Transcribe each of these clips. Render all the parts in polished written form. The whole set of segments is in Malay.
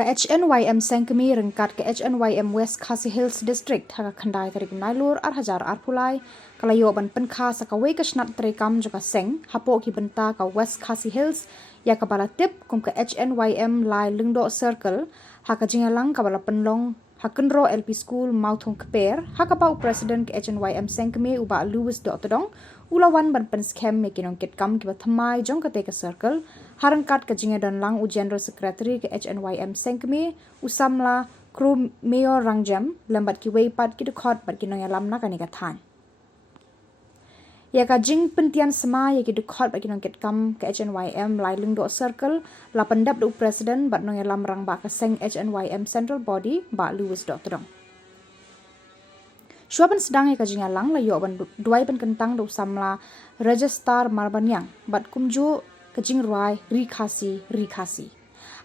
Ka HNYM Sengkemi rengkat ke HNYM West Khasi Hills District haka khandai tarik nailur hajar arpulai kalayo ban penkha sakawe ke snat trekam joka seng hapo ki benta ka West Khasi Hills ya ka bala tip kum ka HNYM lai lungdo circle haka jingalang ka bala penlong hakenro LP School Mauthong Keper haka pau president ke HNYM Sengkemi uba Louis Dotodong ulawan ban pen scam mekinong kit kam ki bathamai jong ka teka circle harangkat ke jingadan lang u general secretary ke HNYM Sengkemi usamla kru mayor rangjam lambat ki weipat ki dukhot bat ki noya lamna kani kathan ya ka jing pentian sama ya ki dukhot bat ki nong kit kam ke HNYM lai lungdo circle la pendap du president bat noya lam rang ba ka seng HNYM central body ba Louis Dotodong Shuaban sedang ya kajinga lang la yo ban duai ban kentang do samla register marbanyang bat kumju kajing ruai rikhasi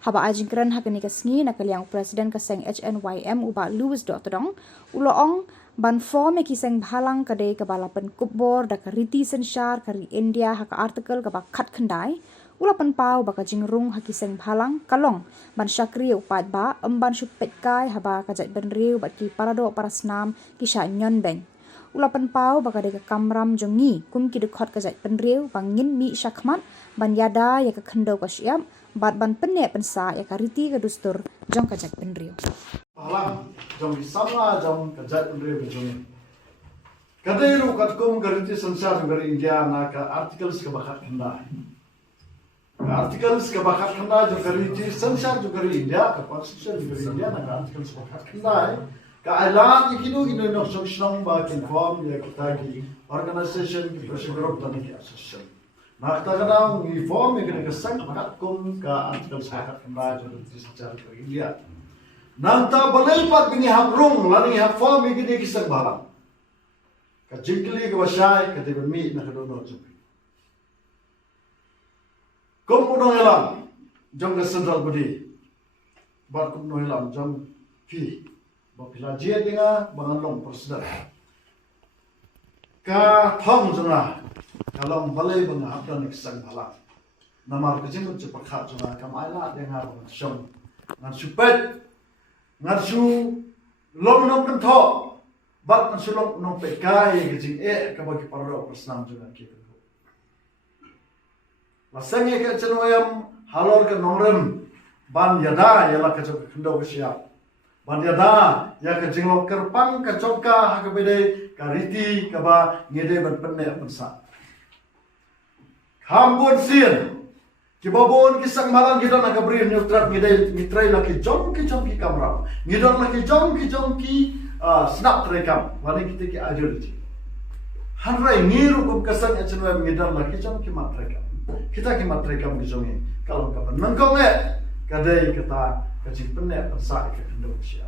haba ajing keren hakani kasngi nakaliang presiden kaseng HNYM uba Louis Dotodong uloong ban form ki seng bhalang kade kabalapan kubor da kariti sensyar kari India haka artikel ka khat khandai ulapan pau baka jingrung haki seng bhalang kalong ban syakri upat ba emban supet kai haba kajat ban riu bat ki parado parasnam ki sha nyon beng ulapan pau baka de kamram jongi kum ki dekhot kajat ban riu bangin mi syakmat ban yada ya ka khando ka syam bat ban penne pensa ya ka riti ka dustur jong kajat ban riu Alam jong sama jong kajat ban riu jong kadairu katkum gariti sansar gari India na ka articles ka bakat khandai articles ka bakat khandai jo gariti sansar jo gari India ka constitution jo gari India na ka articles ka bakat khandai ka alam ikinu no song ba kin form ya kita ki organization ki pressure group tani ki association nakta kadang ni form ni ka sang bakat kum ka articles ka bakat khandai jo gariti sansar jo gari India nanta balai pat bini habrung lani ha form ni ki sang balang ka jingli ka wasai ka de mi na ka no jo kum unong elam jong ka central body bat kum no elam jong ki bapila je dinga bangan long presiden ka thong jona kalong balai bang apdan nik sang bhala namar ka jing chu pakha jona kamaila denga bang shom ngan supet ngan su long nom kan tho bat ngan su long nom pe kai ka jing ka ba ki parro presnam jona ki Lasangnya ke chenoyam halor ke nongrem ban yada yala ke chok khndo ke sia ban yada ya ke jinglok kerpang ke chokka ha ke bede kariti ke ba ngede ban penne pensa khambon sien ki babon ki sang malang kita na kabri neutrat ngede mitrai la ki jom ki kamra ngidon la ki jom ki snap trekam wani kita ki ajur hanrai ngiru kum kasang chenoyam ngidon la ki jom ki matrekam kita ki matre kam ki jongi kalong ka ban mangkong kadai kata kajin penne persa ke kendo sia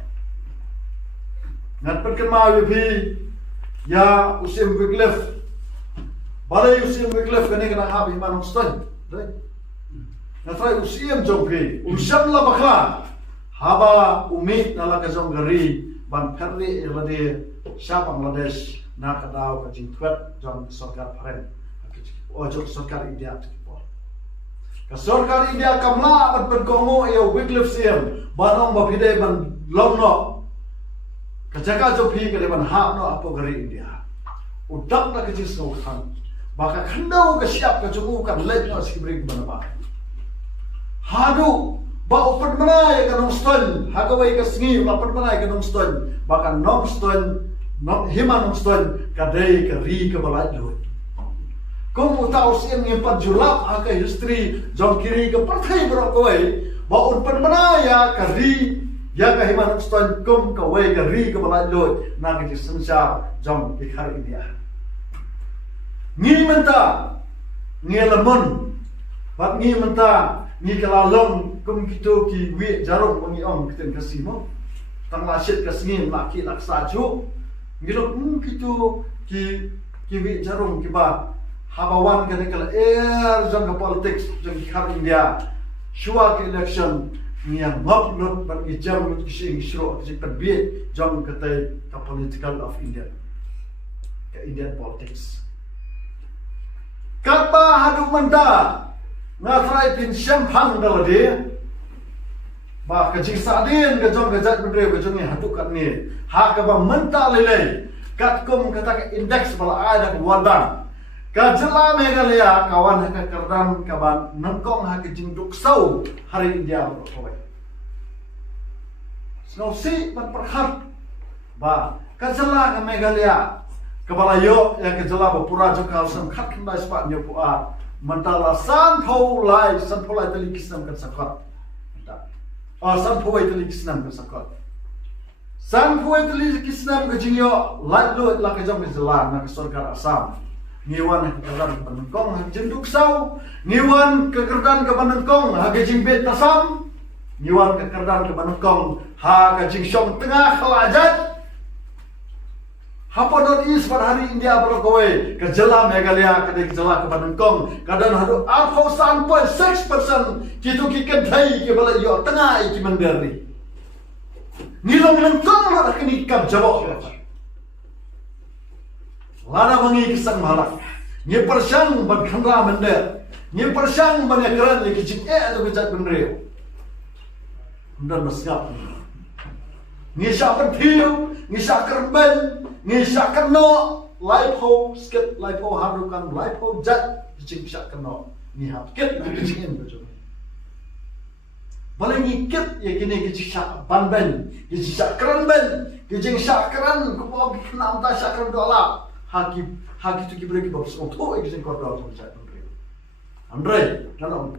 ngat pen kema wi ya usim wiglef balai usim wiglef kene kana ha bi manong ston dai natrai usim jongpi usam la bakla haba umit nala ka jong gari ban pherri elade sha bangladesh na kadau kajin twet jong sarkar pharen Ojok sarkar India tukipor. Ka sarkar India kamla ban kongo yo wiglif siam banong bapide ban lomno. Ka jaga jo phi ka ban ha no apo gari India. Udak na kajis no khan. Baka khandau ka siap ka jungu kan lek no skibrik banaba. Hadu ba open manai ka nong ston hagawai ka sngi open manai ka nong ston baka nong ston nong hima nong ston ka dei ka ri ka balai lo. Kung utaw siyang ngimpat julap ang history jom kiri ke partai berokoi baun penmanaya kari ya kahiman ston kum kawai kari ke baladot na ke sensa jom ikhar India ngi menta ngi lemon bat ngi menta ngi kalalong kum kito ki wi jarong ngi ong kiten kasimo tang lasit kasngin laki laksa ju ngi lo kito ki wi jarong ki ba habawan kene kala jang politics jang khar India shua ke election niang ngop not ban ijam mit kising shro ki tabi jang katai ka political of India ka Indian politics kapa hadu manda ngatrai pin syam hang dalade ba ka jing sadin ka jong ka jat bendreu ka jong ni hatukan ni ha ka ba mental lele kat kum kata ka index bala ada ka wadang ka jela Meghalaya kawan ka kerdan ka ban nangkong ha ka jing duk sau hari India ko snow si ban perhat ba ka jela ka Meghalaya kabalayo yang ka jela ba pura jokal sam khat khandai spa nyo puat mentala san tho lai tali kisam kan sakot san tho lai tali kisam kan sakot san tho lai tali kisam ka jingyo lai lo la ka jom ka jela na ka sarkar Assam ngiwan ka kerdan panengkong ha jenduk sau ngiwan ka kerdan ka panengkong ha ka jing bet tasam ngiwan ka kerdan ka panengkong ha ka jing syong tengah khalajat Hapa not is pada hari India berkowe ke jela Meghalaya ke jela ke Panengkong kadang hadu 6.6% kitu kiken thai ke bala yo tengah iki mandari nilong nengkong la kini kam jawab lada mangi kisang malak ni persang ban khandra mandar ni persang ban yakran ni kicik tu kejat benreu dan masgap ni syapan thiu ni syakarben ni syakano laipo skit laipo harukan laipo jat kicik syakano ni hap kit na kicik betul balai ni kit ya kini kicik syak banben kicik syakran ben kicik syakran ko ba kenam ta syakran dola haki tu kibre ki bab so to kicik ko dola so jat andre kalau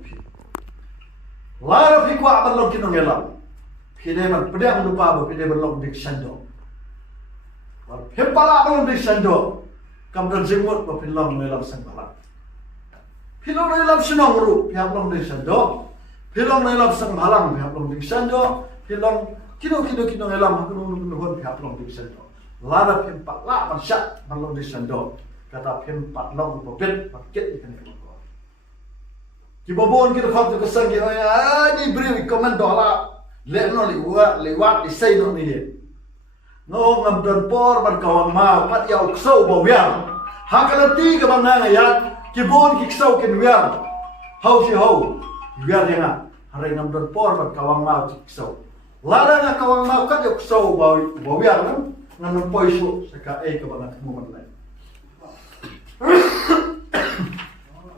lara fi ko abalon kinong elam Pide man pedang lupa ba pide berlok dik sando. War hepala belum dik sando. Kam dan jenggot ba pilong melam sang balak. Pilong melam senong ru pihak belum dik sando. Pilong melam sang balang pihak belum dik sando. Pilong kino melam nuhun pihak belum dik sando. Lara pempat la man syak belum dik sando. Kata pempat long bobet paket ikan ko. Kibobon kita khot ke sang ki ni beri komando ala lekno liwat di say no ni no ngam don por ban kawan ma pat yaw ksau ba wiang ha kala ti ka bang na ya ki bon ki ksau ken wiang hau si hau wiang ya hare ngam don por ban kawan ma ki ksau lara nga kawan ma kat yaw ksau ba wiang ngam poi so saka ka bang mo man lai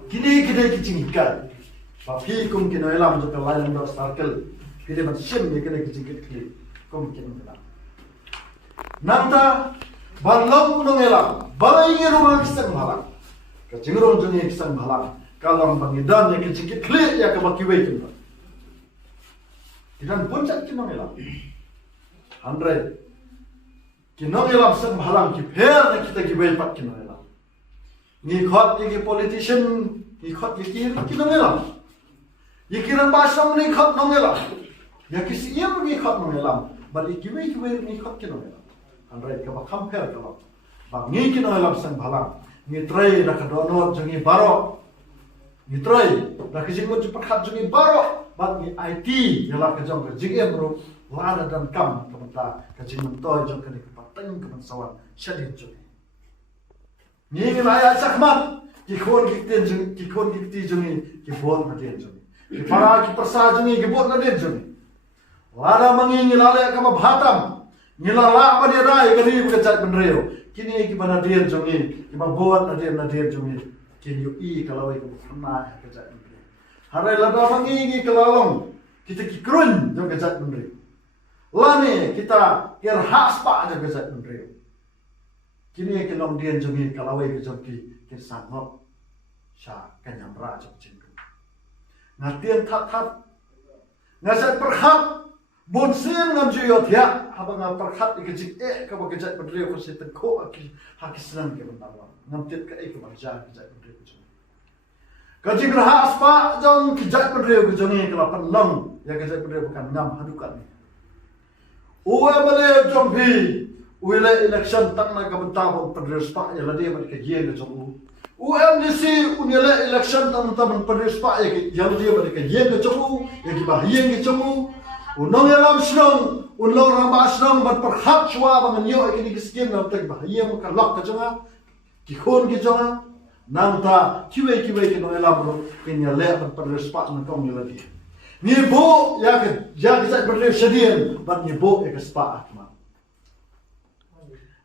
kini ki cing ikan ba pi kum kino elam jo ka lai ndo circle Kini man sim ni kena kecil kecil, kom kena kena. Nanta balong nongelam, balai rumah kisah malang. Kecingron jenis kisah malang. Kalau bangidan yang kecil kecil ya kebakiway kena. Kidan puncak kena nongelam. Andre, kena nongelam kisah malang kiper ni kita kiway pat kena nongelam. Ni khot ni politician, ni khot ni kira kena nongelam. Ikiran basam ni khot nongelam. Ya kisi ia pergi khot mengelam, balik kiwe ni khot kino mengelam. Andai kaba compare kalau, bang ni kino mengelam sang balang, ni try dah kedonor jangi baro, ni try dah kejenggot cepat khat jangi baro, bang ni IT ialah kejong kejeng bro, lada dan kam kementa kejeng mentoy jong kene kepateng kemensawan syadid jong. Ni ayat sakmat, kikon kikti jangi kibon nadien jangi, kipara kipersa jangi kibon nadien jangi. Lada mangi ngilala ka mabhatam ngilala ba dia dai gari bekecat benreo kini ki bana dia jongi ki mabuat na dia jongi kini yu I kalau ai kena kecat benreo harai lada mangi ngi kelalong kita ki krun jong kecat benreo lani kita ker haspa jong kecat benreo kini ki long dia jongi kalau ai ke jongi ki sangot sya kanyamra jong cingku ngatian that ngasat perhat bon sim ngam juyo thia habang perkhat ikejik ka bakejat bedre ko sitan ko hakisnan ke bendawa ngam tit ka ek barja kejat bedre ko kajik raha aspa jong kejat bedre ko jongi kala panlong ya kejat bedre bukan ngam hadukan uwe bale jompi uwe election tangna ka bentabon bedre spa ya lade ba ke yen jong UMDC unile election tang bedre spa ya lade ba ke yen jong ya ki ba yen jong Unong yalam senong, unong ramba senong, bat perhat shwa bangan yo ikini kiskin nam tak bahaya muka lak kajonga, kikon kijonga, nang ta kiwe kinong yalam ro kinya le bat perrespak nang kong yaladi. Ngibo ya ke berdiri sedian ban ngibo ke spa atma.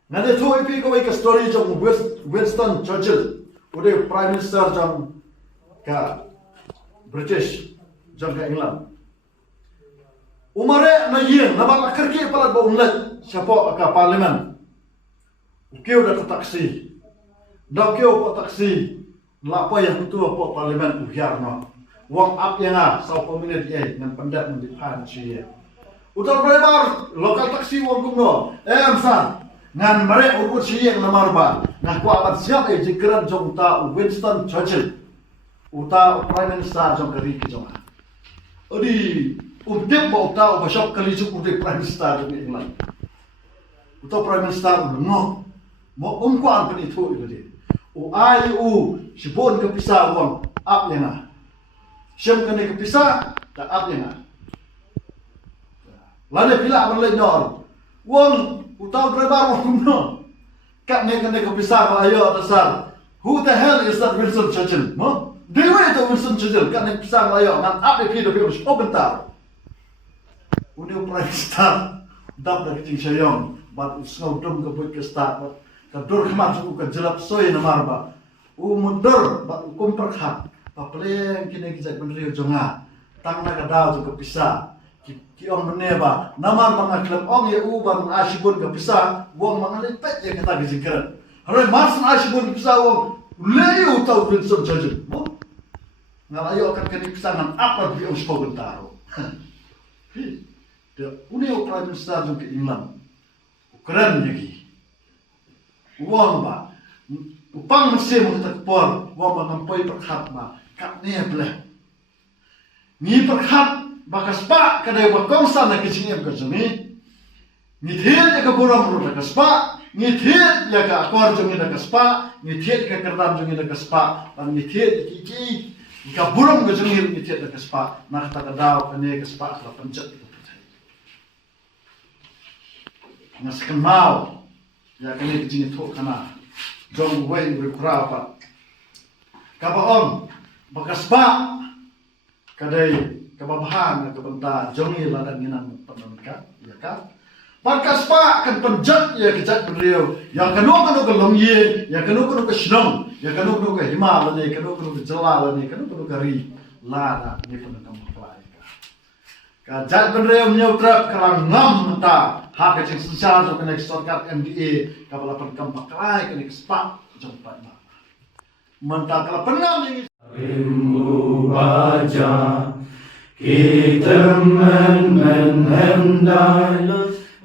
Ngade tu ipi ko ke story jong Winston Churchill, udah Prime Minister jong ka British jong ka England. Umare na yin na ba kerki palat ba unlet siapa ka parlimen. Ukeu dah ke taksi. Dak keu po taksi. Lapa yang itu po parlimen uhiar no. Wang up yang sau peminat ngan pendat di pan cie. Utar brebar lokal taksi wang kumno. San ngan merek urut cie yang namarba. Ngan ku amat siap jikeran jong ta Winston Churchill. Uta Prime Minister jong kari ki jong. Odi tip ba uta ba shop kali juk utai Prime Minister jong England. Uta Prime Minister no. Mo kuan pen itu dia. Ai sibon ke pisah wang up yang Siam kena kepisah, tak apa yang lalu bila berlai nyor, wang utau driver wang kumno, kat ni kena kepisah kalau ayo atasar. Who the hell is that Winston Churchill? Mo, dewa itu Winston Churchill, kat ni kepisah kalau ayo, ngan apa yang dia pilih, oh bentar. Uni Prime Minister, dap dari kecing sayang, bat usngau dum kebuat ke start, bat kadur kemat suku kejelap soy namar ba, mundur, bat hukum perkhat. Papleng kini kita berdiri jonga, tang nak dau tu kepisah, ki om meneba, namar mengaklem om ya uban asibun kepisah, wong mengalepet ya kata gejengkeran. Hari marsan asibun kepisah wong, leyu tau Winston Churchill, mo, ngalayo akan kini kesangan apa bi om sekolah taro. Dia uni Prime Minister juga England, keren lagi, wong ba, upang mesin mengetakpor, wong mengampai perkhat ma. Kat ni belah. Ni perkhat bakas pak kadai bakongsan nak kecingnya berjumi. Ni thiat ya ke buram rut nak spa, ni thiat ya ke akor jungi nak spa, ni thiat ke kerdan jungi nak spa, dan ni thiat kiki ka buram ke jungi ni thiat nak spa, nak tak dau kene ke spa la pencet itu percaya. Ngaskan mau ya kene kecingnya thok kana. Jong wei berkurau pak. Kapa om bakas pak kadai kebabahan ke bentar jongi ladang nginan penonka ya kan bakas pak kan penjat ya kejat beriau yang kanu ke longye yang kanu ke senong yang kanu ke himal ni kanu ke jelal ni kanu ke ri lada ni penonka maklai kajat beriau nyutrap kerang ngam ta hak kecing sosial so kena sorkat MDA kapala penonka maklai kena spak jompa na mentah kalau pengam ini Rimbu baca kita menhendai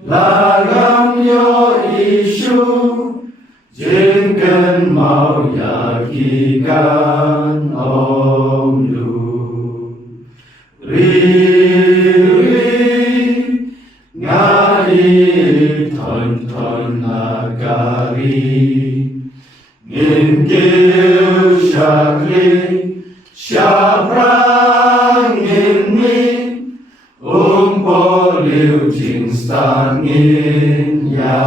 lagam yo isu jengken mau yakikan om lu riri ngai ton nagari Ingil syakri syabrang ini umpo liu jing stangin ya